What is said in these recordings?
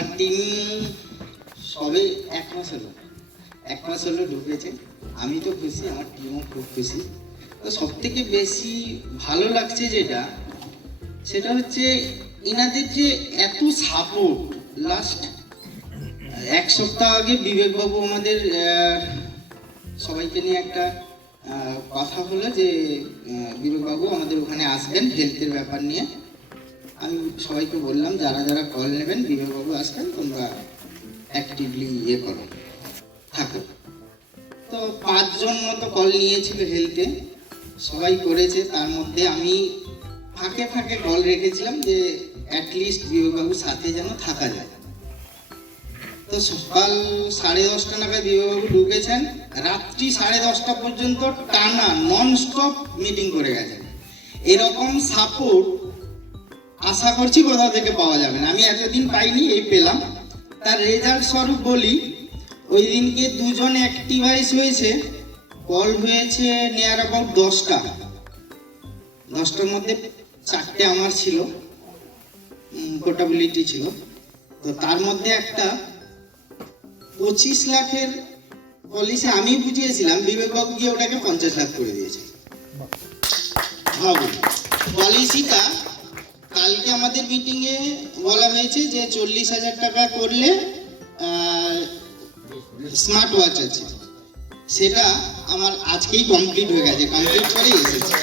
আমার টিম সবে 1 মাস হলো ঢুকেছে। আমি তো খুশি, আমার টিমও খুব খুশি। তো সব থেকে বেশি ভালো লাগছে সেটা হচ্ছে এনাদের যে এত সাপোর্ট। লাস্ট 1 সপ্তাহ আগে বিবেকবাবু আমাদের সবাইকে নিয়ে একটা কথা হলো যে বিবেকবাবু আমাদের ওখানে আসবেন হেলথের ব্যাপার নিয়ে। আমি সবাইকে বললাম যারা যারা কল নেবেন বিবেকবাবু আসবেন, তোমরা অ্যাক্টিভলি থাকো। তো 5 জন মতো কল নিয়েছিল হেলথে, সবাই করেছে। তার মধ্যে আমি ফাঁকে ফাঁকে কল রেখেছিলাম যে অ্যাটলিস্ট বিবেকবাবুর সাথে যেন থাকা যায়। তো সকাল 10:30 নাগাদ বিবেকবাবু ঢুকেছেন, রাত্রি 10:30 পর্যন্ত টানা নন স্টপ মিটিং করে গেছেন। এরকম সাপোর্ট আশা করছি কোথাও থেকে পাওয়া যাবে না, আমি এতদিন পাইনি, এই পেলাম। তার রেজাল্ট স্বরূপ বলি, ওই দিনকে 2 জন অ্যাক্টিভাইজ হয়েছে, কল হয়েছে নিয়ার অ্যাবাউট 10টা। 10টার মধ্যে 4টে আমার ছিল, পোর্টেবিলিটি ছিল। তো তার মধ্যে একটা 25 লাখের পলিসি আমি বুঝিয়েছিলাম, বিবেকবাবু গিয়ে ওটাকে 50 লাখ করে দিয়েছে। ভাবুন, পলিসিটা কালকে আমাদের মিটিংয়ে বলা হয়েছে যে 40,000 টাকা করলে স্মার্ট ওয়াচ আছে, সেটা আমার আজকেই কমপ্লিট হয়ে গেছে, কমপ্লিট করে এসেছে।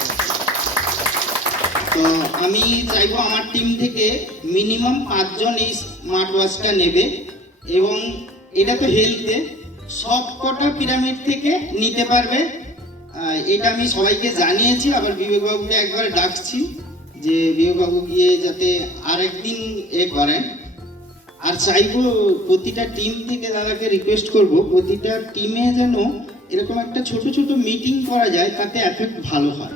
তো আমি চাইবো আমার টিম থেকে মিনিমাম 5 জন এই স্মার্ট ওয়াচটা নেবে, এবং এটা তো হেলথে সব কটা পিরামিড থেকে নিতে পারবে। এটা আমি সবাইকে জানিয়েছি, আবার বিবেকবাবুকে একবার ডাকছি যে বিবেকবাবু গিয়ে যাতে আর একদিন করেন। আর চাইবো প্রতিটা টিম থেকে দাদাকে রিকোয়েস্ট করব, প্রতিটা টিমে যেন এরকম একটা ছোট ছোট মিটিং করা যায়, তাতে এফেক্ট ভালো হয়।